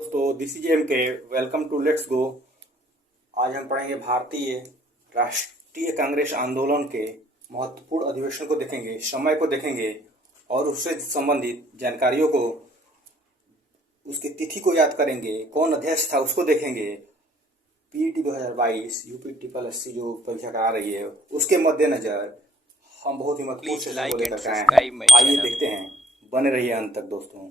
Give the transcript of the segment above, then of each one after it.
दोस्तों this is M के welcome to let's go. आज हम पढ़ेंगे भारतीय राष्ट्रीय कांग्रेस आंदोलन के महत्वपूर्ण अधिवेशन को देखेंगे, समय को देखेंगे और उससे संबंधित जानकारियों को, उसकी तिथि को याद करेंगे, कौन अध्यक्ष था उसको देखेंगे। पीईटी 2022 यूपी ट्रिपल एससी जो परीक्षा करा रही है उसके मद्देनजर हम बहुत ही महत्वपूर्ण सेशन को लेकर आए हैं। आइए देखते हैं, बने रहिए अंत तक दोस्तों।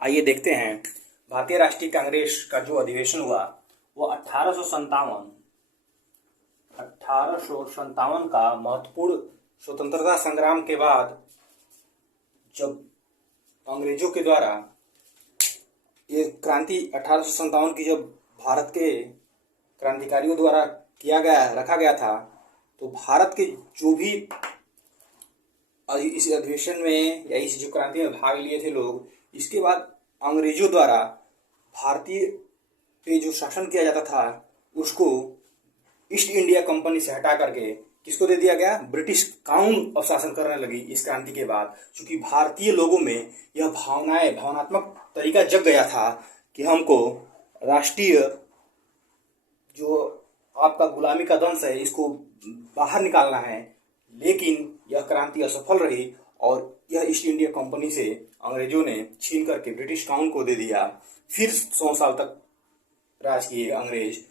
आइए देखते हैं भारतीय राष्ट्रीय कांग्रेस का जो अधिवेशन हुआ वो 1857 का महत्वपूर्ण स्वतंत्रता संग्राम के बाद, जब अंग्रेजों के द्वारा ये क्रांति 1857 की जब भारत के क्रांतिकारियों द्वारा रखा गया था, तो भारत के जो भी इस अधिवेशन में या इस जो क्रांति में भाग लिए थे लोग, इसके बाद अंग्रेजों द्वारा भारतीय पे जो शासन किया जाता था उसको ईस्ट इंडिया कंपनी से हटा करके किसको दे दिया गया? ब्रिटिश काउन अब शासन करने लगी इस क्रांति के बाद। क्योंकि भारतीय लोगों में यह भावनात्मक तरीका जग गया था कि हमको राष्ट्रीय जो आपका गुलामी का दंश है इसको बाहर निकालना है। लेकिन यह क्रांति असफल रही और यह ईस्ट इंडिया कंपनी से अंग्रेजों ने छीन करके ब्रिटिश काउन को दे दिया। फिर 100 साल तक राज किए अंग्रेज।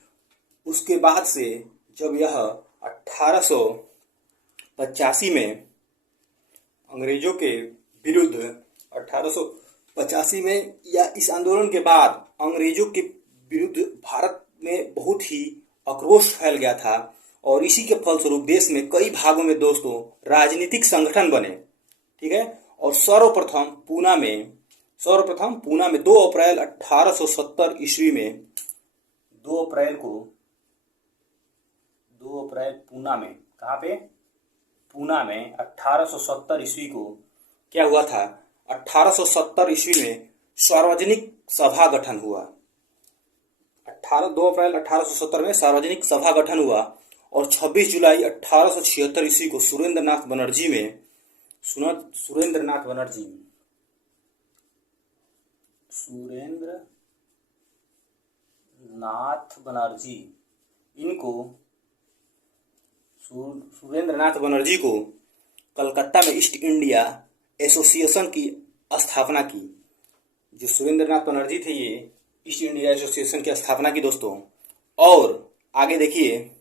उसके बाद से जब यह 1885 में अंग्रेजों के विरुद्ध 1885 में या इस आंदोलन के बाद अंग्रेजों के विरुद्ध भारत में बहुत ही आक्रोश फैल गया था और इसी के फलस्वरूप देश में कई भागों में दोस्तों राजनीतिक संगठन बने, ठीक है। और सर्वप्रथम पूना में 2 अप्रैल 1870 ईस्वी में 2 अप्रैल पूना में, कहाँ पे? पूना में 1870 ईस्वी को क्या हुआ था? 1870 ईस्वी में सार्वजनिक सभा गठन हुआ। 2 अप्रैल 1870 में सार्वजनिक सभा गठन हुआ और 26 जुलाई 1876 ईस्वी को सुरेंद्रनाथ बनर्जी को कलकत्ता में ईस्ट इंडिया एसोसिएशन की स्थापना की। जो सुरेंद्रनाथ बनर्जी थे ये ईस्ट इंडिया एसोसिएशन की स्थापना की दोस्तों। और आगे देखिए,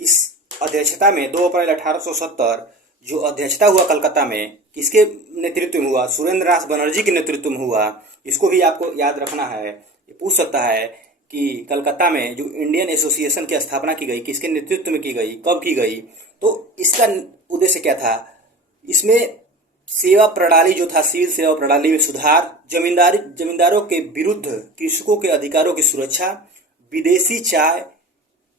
इस अध्यक्षता में 2 अप्रैल 1870 जो अध्यक्षता हुआ कलकत्ता में, किसके नेतृत्व में हुआ? सुरेंद्रनाथ बनर्जी के नेतृत्व में हुआ। इसको भी आपको याद रखना है। ये पूछ सकता है कि कलकत्ता में जो इंडियन एसोसिएशन की स्थापना की गई किसके नेतृत्व में की गई, कब की गई? तो इसका उद्देश्य क्या था? इसमें सेवा प्रणाली जो था, सिविल सेवा प्रणाली में सुधार, जमींदारों के विरुद्ध कृषकों के अधिकारों की सुरक्षा, विदेशी चाय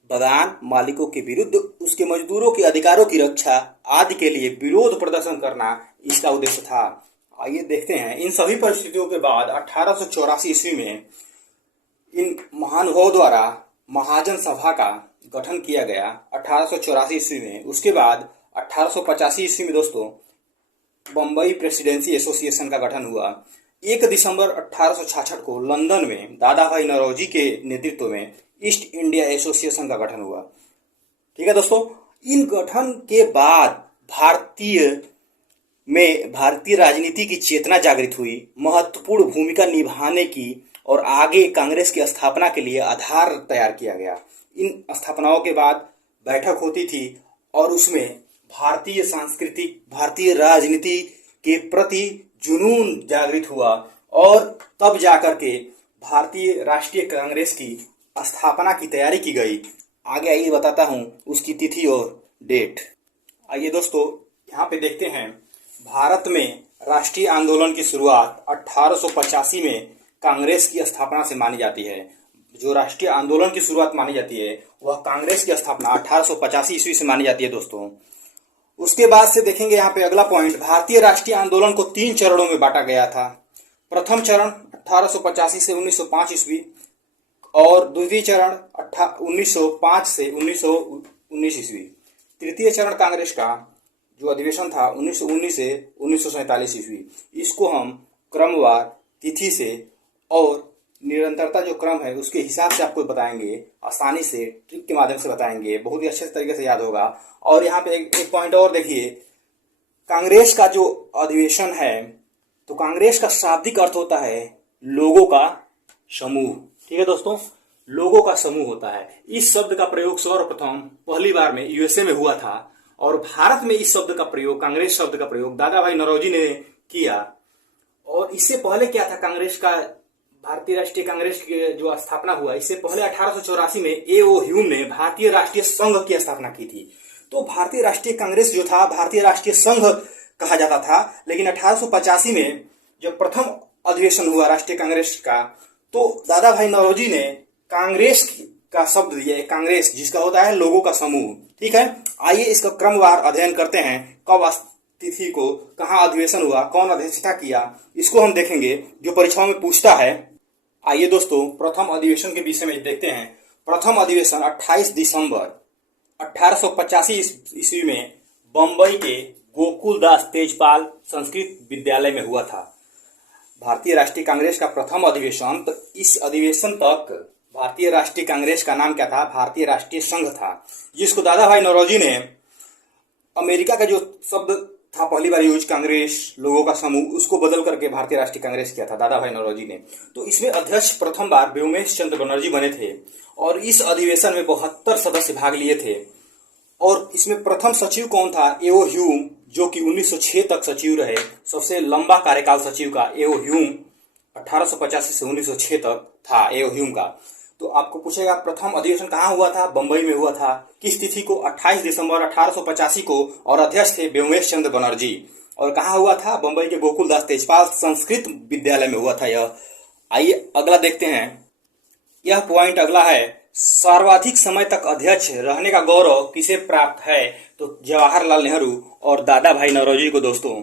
बागान मालिकों के विरुद्ध उसके मजदूरों के अधिकारों की रक्षा आदि के लिए विरोध प्रदर्शन करना इसका उद्देश्य था। आइए देखते हैं, इन सभी परिस्थितियों के बाद 1884 ईस्वी में इन महानुभावों द्वारा महाजन सभा का गठन किया गया 1884 ईस्वी में। उसके बाद 1885 ईस्वी में दोस्तों बम्बई प्रेसिडेंसी एसोसिएशन का गठन हुआ। 1 दिसंबर 1866 को लंदन में दादा भाई नौरोजी के नेतृत्व में ईस्ट इंडिया एसोसिएशन का गठन हुआ, ठीक है दोस्तों। इन गठन के बाद भारतीय राजनीति की चेतना जागृत हुई, महत्वपूर्ण भूमिका निभाने की और आगे कांग्रेस की स्थापना के लिए आधार तैयार किया गया। इन स्थापनाओं के बाद बैठक होती थी और उसमें भारतीय राजनीति के प्रति जुनून जागृत हुआ और तब जाकर के भारतीय राष्ट्रीय कांग्रेस की स्थापना की तैयारी की गई। आगे आइए बताता हूं उसकी तिथि और डेट। आइए दोस्तों यहाँ पे देखते हैं, भारत में राष्ट्रीय आंदोलन की शुरुआत 1885 में कांग्रेस की स्थापना से मानी जाती है। जो राष्ट्रीय आंदोलन की शुरुआत मानी जाती है वह कांग्रेस की स्थापना 1885 ईस्वी से मानी जाती है दोस्तों। उसके बाद से देखेंगे यहाँ पे अगला पॉइंट, भारतीय राष्ट्रीय आंदोलन को 3 चरणों में बांटा गया था। प्रथम चरण 1885 से 1905 ईस्वी और द्वितीय चरण 1905 से 1919 ईस्वी। तृतीय चरण कांग्रेस का जो अधिवेशन था 1919 से 1947 ईस्वी, इसको हम क्रमवार तिथि से और निरंतरता जो क्रम है उसके हिसाब से आपको बताएंगे, आसानी से ट्रिक के माध्यम से बताएंगे, बहुत ही अच्छे तरीके से याद होगा। और यहाँ पे एक पॉइंट और देखिए, कांग्रेस का जो अधिवेशन है, तो कांग्रेस का शाब्दिक अर्थ होता है लोगों का समूह। ठीक है दोस्तों, लोगों का समूह होता है। इस शब्द का प्रयोग सर्वप्रथम पहली बार में यूएसए में हुआ था और भारत में इस शब्द का प्रयोग, कांग्रेस शब्द का प्रयोग दादा भाई नौरोजी ने किया। और इससे पहले क्या था, कांग्रेस का, भारतीय राष्ट्रीय कांग्रेस की जो स्थापना हुआ, इससे पहले 1884 में ए.ओ. ह्यूम ने भारतीय राष्ट्रीय संघ की स्थापना की थी। तो भारतीय राष्ट्रीय कांग्रेस जो था भारतीय राष्ट्रीय संघ कहा जाता था। लेकिन 1885 में जब प्रथम अधिवेशन हुआ राष्ट्रीय कांग्रेस का, तो दादा भाई नौरोजी ने कांग्रेस का शब्द दिया, कांग्रेस जिसका होता है लोगों का समूह। ठीक है, आइए इसका क्रमवार अध्ययन करते हैं। कब तिथि को कहाँ अधिवेशन हुआ, कौन अध्यक्षता किया, इसको हम देखेंगे जो परीक्षाओं में पूछता है। आइए दोस्तों, प्रथम अधिवेशन के विषय में देखते हैं। प्रथम अधिवेशन 28 दिसंबर 1885 ईस्वी में बंबई के गोकुलदास तेजपाल संस्कृत विद्यालय में हुआ था। भारतीय राष्ट्रीय कांग्रेस का प्रथम अधिवेशन, तो इस अधिवेशन तक भारतीय राष्ट्रीय कांग्रेस का नाम क्या था, भारतीय राष्ट्रीय संघ था, जिसको दादा भाई नौरोजी ने अमेरिका का जो शब्द था पहली बार यूज, कांग्रेस लोगों का समूह, उसको बदल करके भारतीय राष्ट्रीय कांग्रेस किया था दादा भाई नौरोजी ने। तो इसमें अध्यक्ष प्रथम बार व्योमेश चंद्र बनर्जी बने थे और इस अधिवेशन में 72 सदस्य भाग लिए थे। और इसमें प्रथम सचिव कौन था, ए.ओ. ह्यूम, जो कि 1906 तक सचिव रहे। सबसे लंबा कार्यकाल सचिव का ए.ओ. ह्यूम 1885 से 1906 तक था ए.ओ. ह्यूम का। तो आपको पूछेगा प्रथम अधिवेशन कहाँ हुआ था, बंबई में हुआ था। किस तिथि को, 28 दिसंबर 1885 को, और अध्यक्ष थे व्योमेश चंद्र बनर्जी। और कहाँ हुआ था, बंबई के गोकुलदास तेजपाल संस्कृत विद्यालय में हुआ था यह। आइए अगला देखते हैं। यह पॉइंट अगला है, सर्वाधिक समय तक अध्यक्ष रहने का गौरव किसे प्राप्त है, तो जवाहरलाल नेहरू और दादा भाई नौरोजी को। दोस्तों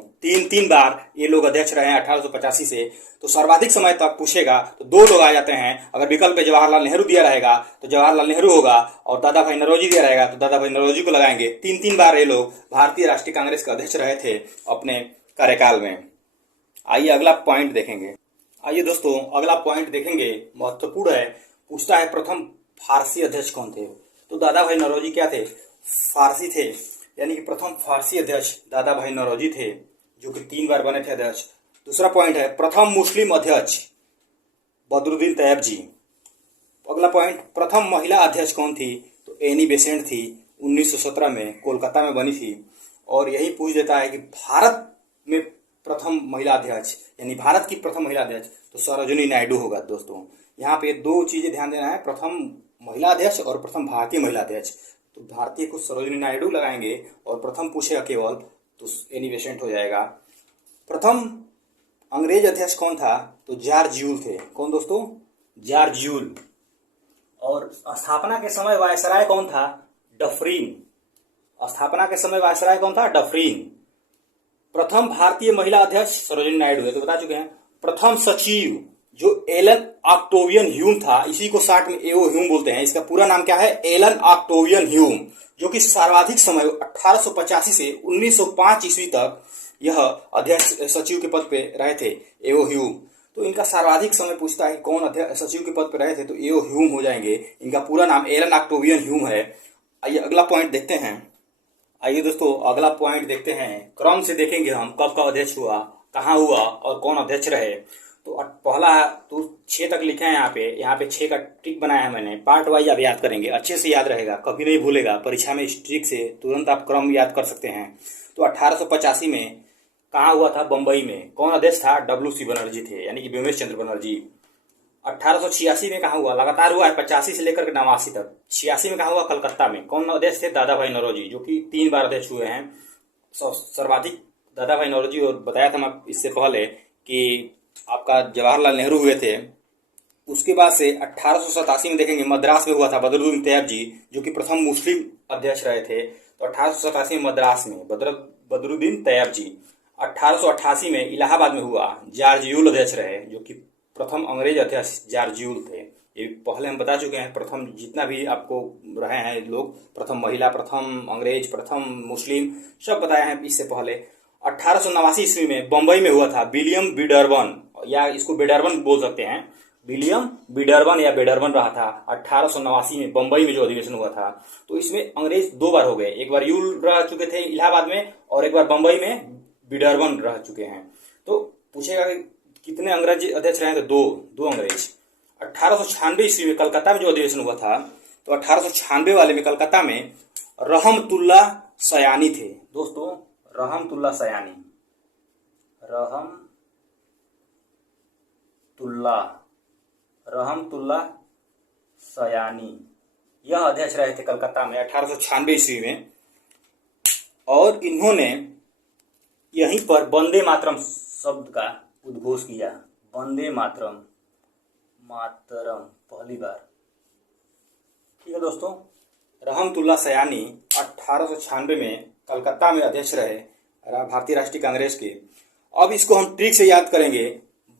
तीन बार ये लोग अध्यक्ष रहे हैं 1885 से। तो सर्वाधिक समय तक पूछेगा तो दो लोग आ जाते हैं। अगर विकल्प में जवाहरलाल नेहरू दिया रहेगा तो जवाहरलाल नेहरू होगा, और दादा भाई नौरोजी दिया रहेगा तो दादा भाई नौरोजी को लगाएंगे। तीन बार ये लोग भारतीय राष्ट्रीय कांग्रेस के अध्यक्ष रहे थे अपने कार्यकाल में। आइए अगला पॉइंट देखेंगे। आइए दोस्तों अगला पॉइंट देखेंगे, महत्वपूर्ण है। पूछता है प्रथम फारसी अध्यक्ष कौन थे, तो दादा भाई नौरोजी क्या थे, फारसी थे। यानी कि प्रथम फारसी अध्यक्ष दादा भाई नौरोजी थे, जो कि 3 बार बने थे अध्यक्ष। दूसरा पॉइंट है प्रथम मुस्लिम अध्यक्ष बदरुद्दीन तैयब जी। अगला पॉइंट, प्रथम महिला अध्यक्ष कौन थी, तो एनी बेसेंट थी, 1917 में कोलकाता में बनी थी। और यही पूछ देता है कि भारत में प्रथम महिला अध्यक्ष, यानी भारत की प्रथम महिला अध्यक्ष, तो सरोजिनी नायडू होगा। दोस्तों यहाँ पे 2 चीजें ध्यान देना है, प्रथम महिला अध्यक्ष और प्रथम भारतीय महिला अध्यक्ष। तो भारतीय को सरोजिनी नायडू लगाएंगे और प्रथम पूछेगा केवल तो एनी बेसेंट हो जाएगा। प्रथम अंग्रेज अध्यक्ष कौन था, तो जॉर्ज यूल थे। कौन दोस्तों, जॉर्ज यूल। और स्थापना के समय वायसराय कौन था, डफरीन। स्थापना के समय वायसराय कौन था, डफरीन। प्रथम भारतीय महिला अध्यक्ष सरोजिनी नायडू है, तो बता चुके हैं। प्रथम सचिव जो एलन ऑक्टेवियन ह्यूम था, इसी को शार्ट में ए.ओ. ह्यूम बोलते हैं। इसका पूरा नाम क्या है, एलन ऑक्टेवियन ह्यूम, जो कि सर्वाधिक समय 1885 से 1905 ईस्वी तक यह अध्यक्ष सचिव के पद पे रहे थे, ए.ओ. ह्यूम। तो इनका सर्वाधिक समय पूछता है कौन अध्यक्ष सचिव के पद पे रहे थे, तो ए.ओ. ह्यूम हो जाएंगे। इनका पूरा नाम एलन ऑक्टेवियन ह्यूम है। आइए अगला पॉइंट देखते हैं। आइए दोस्तों अगला पॉइंट देखते हैं। क्रम से देखेंगे हम कब का अध्यक्ष हुआ, कहाँ हुआ और कौन अध्यक्ष रहे। तो पहला तो 6 तक लिखा है यहाँ पे 6 का ट्रिक बनाया है मैंने। पार्ट वाइज आप याद करेंगे, अच्छे से याद रहेगा, कभी नहीं भूलेगा। परीक्षा में इस ट्रिक से तुरंत आप क्रम याद कर सकते हैं। तो 1885 में कहाँ हुआ था, बंबई में। कौन अध्यक्ष था, W.C. बनर्जी थे, यानी कि व्योमेश चंद्र बनर्जी। 1886 में कहाँ हुआ, लगातार हुआ है 85 से लेकर 89 तक। 86 में कहाँ हुआ, कलकत्ता में। कौन अध्यक्ष थे, दादा भाई नौरोजी, जो कि 3 बार अध्यक्ष हुए हैं। सर्वाधिक दादा भाई नौरोजी। और बताया था मैं इससे पहले कि आपका जवाहरलाल नेहरू हुए थे। उसके बाद से 1887 में देखेंगे मद्रास में हुआ था बदरुद्दीन तैयब जी, जो कि प्रथम मुस्लिम अध्यक्ष रहे थे। तो 1887 में मद्रास में बदरुद्दीन तैयब जी। 1888 में इलाहाबाद में हुआ, जॉर्ज यूल अध्यक्ष रहे, जो कि प्रथम अंग्रेज अध्यक्ष जॉर्ज यूल थे। ये पहले हम बता चुके हैं। प्रथम जितना भी आपको रहे हैं लोग, प्रथम महिला, प्रथम अंग्रेज, प्रथम मुस्लिम, सब बताए हैं इससे पहले। 1889 ईस्वी में बंबई में हुआ था विलियम बी डर्बन, या इसको बेडरबन बोल सकते हैं, विलियम बिडरबन या बेडरबन रहा था 1889 में बंबई में जो अधिवेशन हुआ था। तो इसमें अंग्रेज 2 बार हो गए, एक बार यूल रह चुके थे इलाहाबाद में और एक बार बंबई में बिडरबन रह चुके हैं। तो पूछेगा कि कितने अंग्रेज अध्यक्ष रहे, तो दो अंग्रेज। 1896 ईस्वी में कलकत्ता में जो अधिवेशन हुआ था, तो 1896 वाले में कलकत्ता में रहमतुल्ला सयानी थे दोस्तों, रहमतुल्ला सयानी यह अध्यक्ष रहे थे कलकत्ता में 1896 ईस्वी में। और इन्होंने यहीं पर वंदे मातरम शब्द का उद्घोष किया, वंदे मातरम पहली बार। ठीक है दोस्तों, रहमतुल्ला सयानी 1896 में कलकत्ता में अध्यक्ष रहे भारतीय राष्ट्रीय कांग्रेस के। अब इसको हम ट्रिक से याद करेंगे,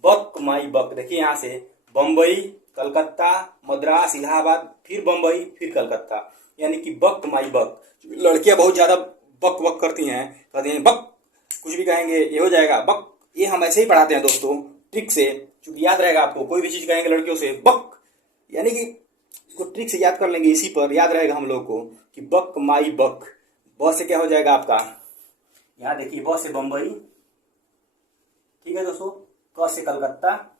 बक माई बक। देखिए यहाँ से बंबई, कलकत्ता, मद्रास, इलाहाबाद, फिर बंबई, फिर कलकत्ता, यानी कि बक माई बक। लड़कियां बहुत ज्यादा बक बक करती हैं बक, कुछ भी कहेंगे ये हो जाएगा बक। ये हम ऐसे ही पढ़ाते हैं दोस्तों ट्रिक से, क्योंकि याद रहेगा आपको। कोई भी चीज कहेंगे लड़कियों से बक, यानी कि इसको ट्रिक से याद कर लेंगे, इसी पर याद रहेगा हम लोग को कि बक माई बक। ब से क्या हो जाएगा आपका, यहाँ देखिए ब से बंबई, ठीक है दोस्तों, क से कलकत्ता,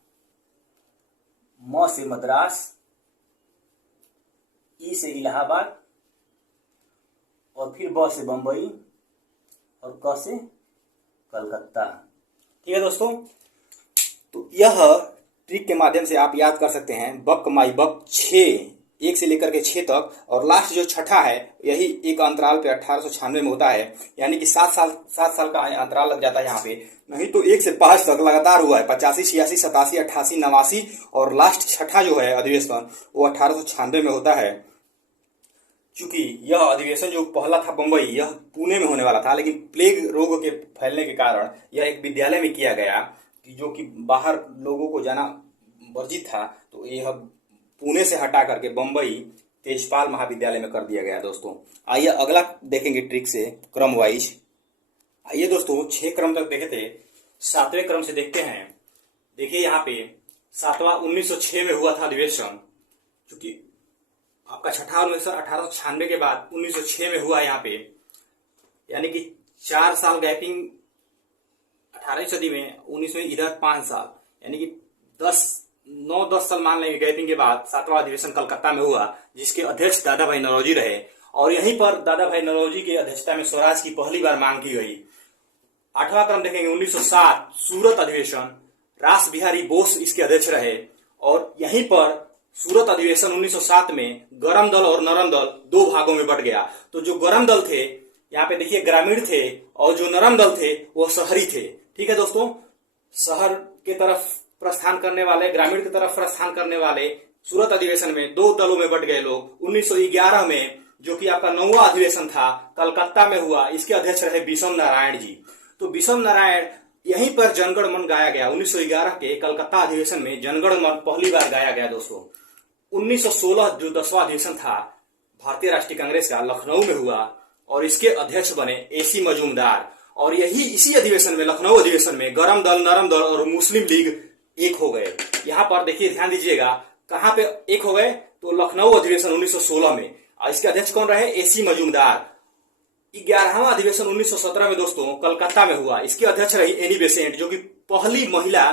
म से मद्रास, ई से इलाहाबाद, और फिर ब से बंबई, और क से कलकत्ता। ठीक है दोस्तों, तो यह ट्रिक के माध्यम से आप याद कर सकते हैं बक माई बक। 1 से लेकर के 6 तक, और लास्ट जो छठा है यही एक अंतराल पे 1896 में होता है, यानी कि 7 साल का अंतराल लग जाता है यहाँ पे। नहीं तो 1 से 5 तक लगातार हुआ है, 85, 86, 87, 88, 89, और लास्ट छठा जो है अधिवेशन वो 1896 में होता है। चूंकि यह अधिवेशन जो पहला था बंबई, यह पुणे में होने वाला था, लेकिन प्लेग रोग के फैलने के कारण यह एक विद्यालय में किया गया, जो कि बाहर लोगों को जाना वर्जित था। तो यह पुणे से हटा करके बंबई तेजपाल महाविद्यालय में कर दिया गया दोस्तों। आइए अगला देखेंगे ट्रिक से क्रम वाइज। आइए दोस्तों 6 क्रम तक देखे थे, 7वें क्रम से देखते हैं। देखिए यहाँ पे 7वां 1906 में हुआ था अधिवेशन, क्योंकि आपका छठा अधिवेशन 1896 के बाद 1906 में हुआ यहाँ पे, यानी कि 4 साल गैपिंग 18वीं सदी में, 19 में इधर 5 साल, यानी कि 9-10 साल मान लेंगे गैपिंग के बाद 7वां अधिवेशन कलकत्ता में हुआ, जिसके अध्यक्ष दादा भाई नौरोजी रहे। और यहीं पर दादा भाई नौरोजी की अध्यक्षता में स्वराज की पहली बार मांग की गई। 8वां क्रम देखेंगे 1907 सूरत अधिवेशन, रास बिहारी बोस इसके अध्यक्ष रहे। और यहीं पर सूरत अधिवेशन 1907 में गरम दल और नरम दल 2 भागों में बट गया। तो जो गरम दल थे यहाँ पे देखिए ग्रामीण थे, और जो नरम दल थे वो शहरी थे। ठीक है दोस्तों, शहर के तरफ प्रस्थान करने वाले, ग्रामीण की तरफ प्रस्थान करने वाले सूरत अधिवेशन में 2 दलों में बट गए लोग। 1911 में जो कि आपका 9वां अधिवेशन था कलकत्ता में हुआ, इसके अध्यक्ष रहे विषम नारायण जी। तो विषम नारायण यहीं पर जनगण मन गाया गया। 1911 के कलकत्ता अधिवेशन में जनगण मन पहली बार गाया गया दोस्तों। 1916 जो 10वां अधिवेशन था भारतीय राष्ट्रीय कांग्रेस का, लखनऊ में हुआ, और इसके अध्यक्ष बने एसी मजूमदार। और इसी अधिवेशन में, लखनऊ अधिवेशन में, गरम दल, नरम दल और मुस्लिम लीग एक हो गए। यहाँ पर देखिए ध्यान दीजिएगा, कहाँ पे एक हो गए, तो लखनऊ अधिवेशन 1916 में। और इसके अध्यक्ष कौन रहे, एसी मजूमदार। 11वां अधिवेशन 1917 में दोस्तों कलकत्ता में हुआ, इसके अध्यक्ष रही एनी बेसेंट, जो कि पहली महिला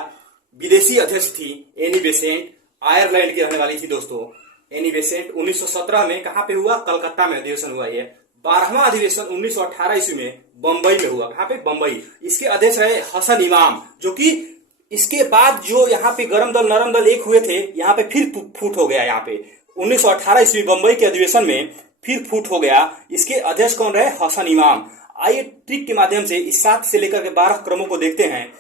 विदेशी अध्यक्ष थी। एनी बेसेंट आयरलैंड की रहने वाली थी दोस्तों। एनी बेसेंट 1917 में कहाँ पे हुआ, कलकत्ता में अधिवेशन हुआ। ये 12वां अधिवेशन 1918 ईस्वी में बंबई में हुआ। कहाँ पे, बंबई। इसके अध्यक्ष रहे हसन इमाम, जो कि इसके बाद जो यहाँ पे गरम दल नरम दल एक हुए थे, यहाँ पे फिर फूट हो गया। यहाँ पे 1918 ईस्वी बंबई के अधिवेशन में फिर फूट हो गया। इसके अध्यक्ष कौन रहे, हसन इमाम। आइए ट्रिक के माध्यम से इस 7 से लेकर के 12 क्रमों को देखते हैं।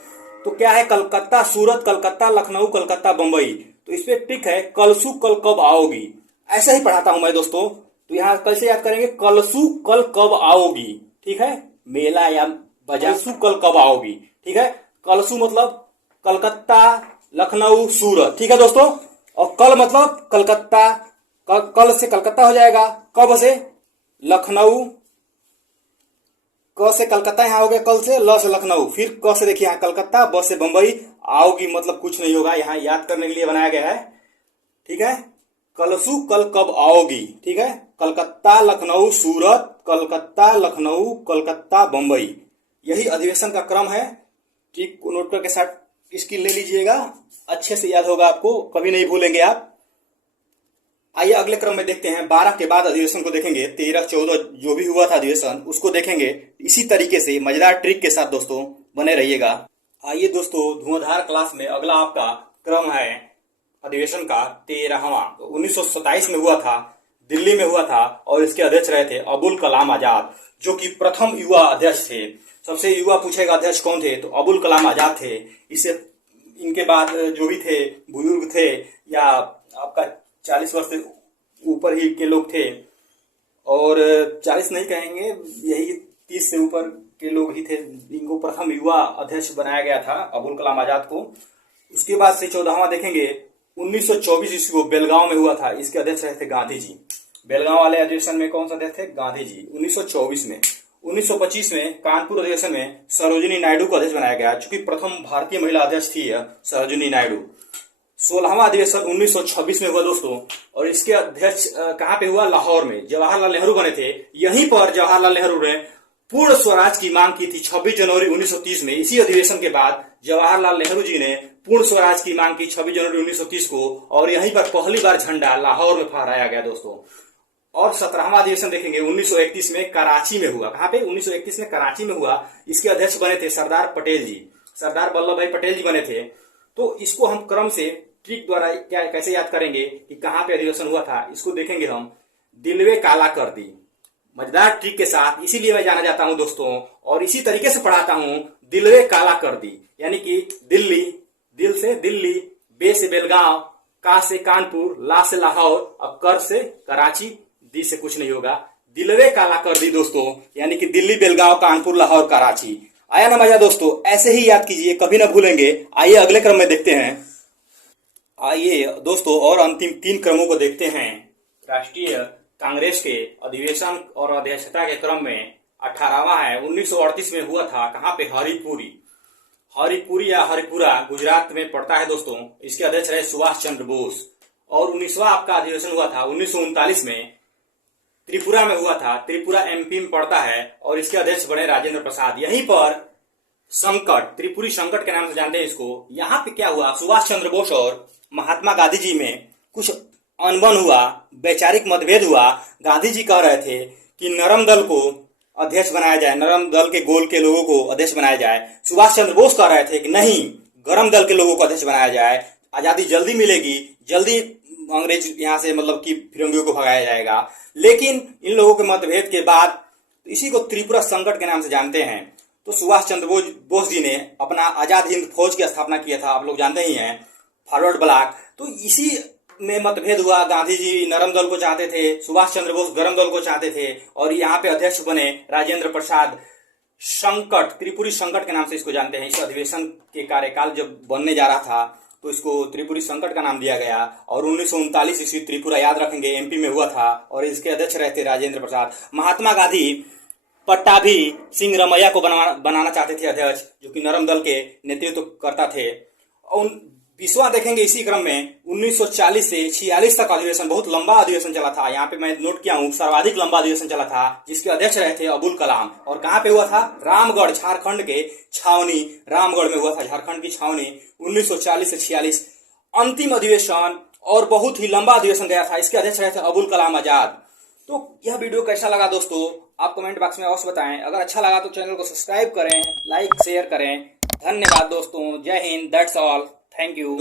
तो क्या है, कलकत्ता सूरत, कलकत्ता लखनऊ, कलकत्ता बंबई। तो इस पे ट्रिक है, कलसू कल कब आओगी। ऐसा ही पढ़ाता हूं मैं दोस्तों। तो यहाँ कैसे याद करेंगे, कलसू कल कब आओगी। ठीक है, मेला या बाजार, कलसू कल कब आओगी। ठीक है, कलसू मतलब कलकत्ता, लखनऊ, सूरत। ठीक है दोस्तों, और कल मतलब कलकत्ता, कल से कलकत्ता हो जाएगा, कब से लखनऊ, क से कलकत्ता यहाँ हो गया कल से, ल से लखनऊ, फिर क से देखिए यहाँ कलकत्ता, ब से बंबई, आओगी मतलब कुछ नहीं होगा, यहाँ याद करने के लिए बनाया गया है। ठीक है, कलसू कल कब आओगी। ठीक है, कलकत्ता लखनऊ सूरत, कलकत्ता लखनऊ कलकत्ता बंबई, यही अधिवेशन का क्रम है। ठीक, नोट करके साथ इसकी ले लीजिएगा, अच्छे से याद होगा आपको, कभी नहीं भूलेंगे आप। आइए अगले क्रम में देखते हैं, 12 के बाद अधिवेशन को देखेंगे, 13 14 जो भी हुआ था अधिवेशन उसको देखेंगे इसी तरीके से मजेदार ट्रिक के साथ। दोस्तों बने रहिएगा। आइए दोस्तों, धुआंधार क्लास में अगला आपका क्रम है अधिवेशन का 13वां। 1927 में हुआ था, दिल्ली में हुआ था और इसके अध्यक्ष रहे थे अबुल कलाम आजाद, जो कि प्रथम युवा अध्यक्ष थे। सबसे युवा पूछेगा अध्यक्ष कौन थे, तो अबुल कलाम आजाद थे। इससे इनके बाद जो भी थे बुजुर्ग थे या आपका 40 वर्ष से ऊपर ही के लोग थे, और 40 नहीं कहेंगे, यही 30 से ऊपर के लोग ही थे। इनको प्रथम युवा अध्यक्ष बनाया गया था अबुल कलाम आजाद को। उसके बाद से 14वां देखेंगे, 1924 ईस्वी को बेलगांव में हुआ था, इसके अध्यक्ष रहे थे गांधी जी। बेलगांव वाले अधिवेशन में कौन सा अध्यक्ष थे, गांधी जी, 1924 में। 1925 में कानपुर अधिवेशन में सरोजिनी नायडू को अध्यक्ष बनाया गया, चूंकि प्रथम भारतीय महिला अध्यक्ष थी सरोजिनी नायडू। 16वां अधिवेशन 1926 में हुआ दोस्तों, और इसके अध्यक्ष कहां पे हुआ, लाहौर में। जवाहरलाल नेहरू बने थे। यहीं पर जवाहरलाल नेहरू ने पूर्ण स्वराज की मांग की थी 26 जनवरी 1930 में। इसी अधिवेशन के बाद जवाहरलाल नेहरू जी ने पूर्ण स्वराज की मांग की 26 जनवरी 1930 को, और यहीं पर पहली बार झंडा लाहौर में फहराया गया दोस्तों। और 17वां अधिवेशन देखेंगे 1931 में कराची में हुआ। कहां पे, 1931 में कराची में हुआ। इसके अध्यक्ष बने थे सरदार पटेल जी, सरदार वल्लभ भाई पटेल जी बने थे। तो इसको हम क्रम से ट्रिक द्वारा क्या कैसे याद करेंगे कि कहां पे अधिवेशन हुआ था, इसको देखेंगे हम। दिलवे काला कर दी, मजेदार ट्रिक के साथ, इसीलिए मैं जाना जाता हूं दोस्तों, और इसी तरीके से पढ़ाता हूं। दिलवे काला कर दी यानी कि दिल्ली, दिल से दिल्ली, बे से बेलगांव, का से कानपुर, ला से लाहौर, और कर से कराची, दी से कुछ नहीं होगा। दिलवे काला कर दी दोस्तों, यानी कि दिल्ली, बेलगांव, कानपुर, लाहौर, कराची। आया ना मजा दोस्तों, ऐसे ही याद कीजिए, कभी ना भूलेंगे। आइए अगले क्रम में देखते हैं। आइए दोस्तों, और अंतिम 3 क्रमों को देखते हैं। राष्ट्रीय कांग्रेस के अधिवेशन और अध्यक्षता के क्रम में 18वां है, 1938 में हुआ था। कहां पे, हरिपुरी, हरिपुरी या हरिपुरा गुजरात में पड़ता है दोस्तों। इसके अध्यक्ष रहे सुभाष चंद्र बोस। और 19वां आपका अधिवेशन हुआ था 1939 में, त्रिपुरा में हुआ था। त्रिपुरा एमपी में पड़ता है, और इसके अध्यक्ष बने राजेंद्र प्रसाद। यहीं पर संकट, त्रिपुरी संकट के नाम से जानते हैं इसको। यहाँ पे क्या हुआ, सुभाष चंद्र बोस और महात्मा गांधी जी में कुछ अनबन हुआ, वैचारिक मतभेद हुआ। गांधी जी कह रहे थे कि नरम दल को अध्यक्ष बनाया जाए, नरम दल के गोल के लोगों को अध्यक्ष बनाया जाए। सुभाष चंद्र बोस कह रहे थे कि नहीं, गरम दल के लोगों को अध्यक्ष बनाया जाए, आजादी जल्दी मिलेगी, जल्दी अंग्रेज यहाँ से मतलब कि फिरंगियों को भगाया जाएगा। लेकिन इन लोगों के मतभेद के बाद इसी को त्रिपुरा संकट के नाम से जानते हैं। तो सुभाष चंद्र बोस जी ने अपना आजाद हिंद फौज की स्थापना किया था, आप लोग जानते ही हैं, फॉरवर्ड ब्लॉक। तो इसी में मतभेद हुआ। गांधी जी नरम दल को चाहते थे, सुभाष चंद्र बोस गरम दल को चाहते थे, और यहाँ पे अध्यक्ष बने राजेंद्र प्रसाद। संकट, त्रिपुरी संकट के नाम से इसको जानते हैं। इस अधिवेशन के कार्यकाल जब बनने जा रहा था तो इसको त्रिपुरी संकट का नाम दिया गया। और 1939 ईस्वी, त्रिपुरा याद रखेंगे, एमपी में हुआ था, और इसके अध्यक्ष रहे थे राजेंद्र प्रसाद। महात्मा गांधी पट्टाभी सिंह रमैया को बनाना चाहते थे अध्यक्ष, जो कि नरम दल के नेतृत्व करता थे। और 20वां देखेंगे इसी क्रम में, 1940 से 46 तक अधिवेशन, बहुत लंबा अधिवेशन चला था। यहाँ पे मैं नोट किया हूँ, सर्वाधिक लंबा अधिवेशन चला था, जिसके अध्यक्ष रहे थे अबुल कलाम। और कहाँ पे हुआ था, रामगढ़, झारखंड के छावनी, रामगढ़ में हुआ था, झारखंड की छावनी। 1940 से 46 अंतिम अधिवेशन, और बहुत ही लंबा अधिवेशन गया था। इसके अध्यक्ष रहे थे अबुल कलाम आजाद। तो यह वीडियो कैसा लगा दोस्तों, आप कमेंट बॉक्स में अवश्य बताएं। अगर अच्छा लगा तो चैनल को सब्सक्राइब करें, लाइक शेयर करें। धन्यवाद दोस्तों, जय Hind, that's all, thank you.